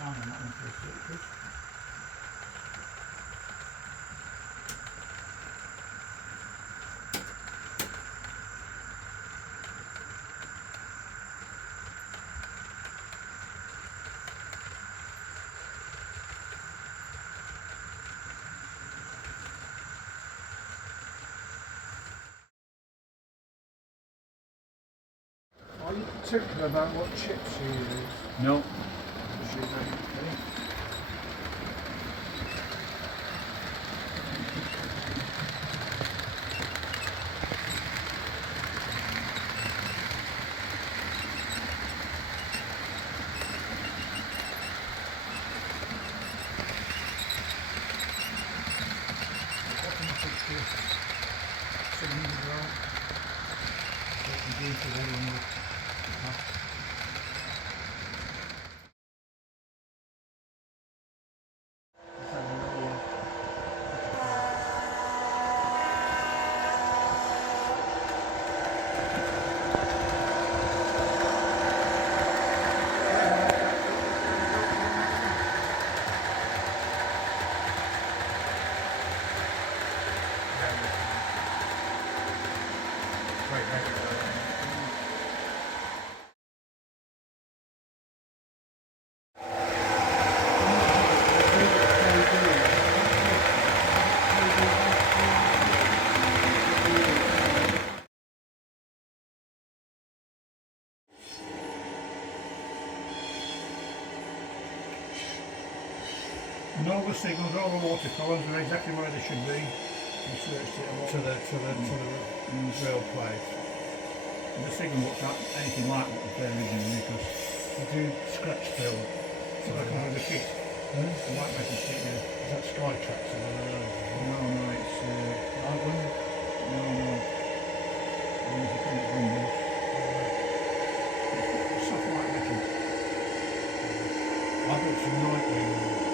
sign on that one for the pictures. Are you particular about what chips you use? No. Just use anything. Nova signals, all the watercolours are exactly where they should be. We searched it a lot. To the real place. The signal looks like anything like what was there originally because You do scratch fill. so that comes with the kit. Huh? The white metal kit, yeah. Is that Sky Tracks or one of those? No, it's Right one? no. It's windows. It's soft white metal. I bought some Nightwing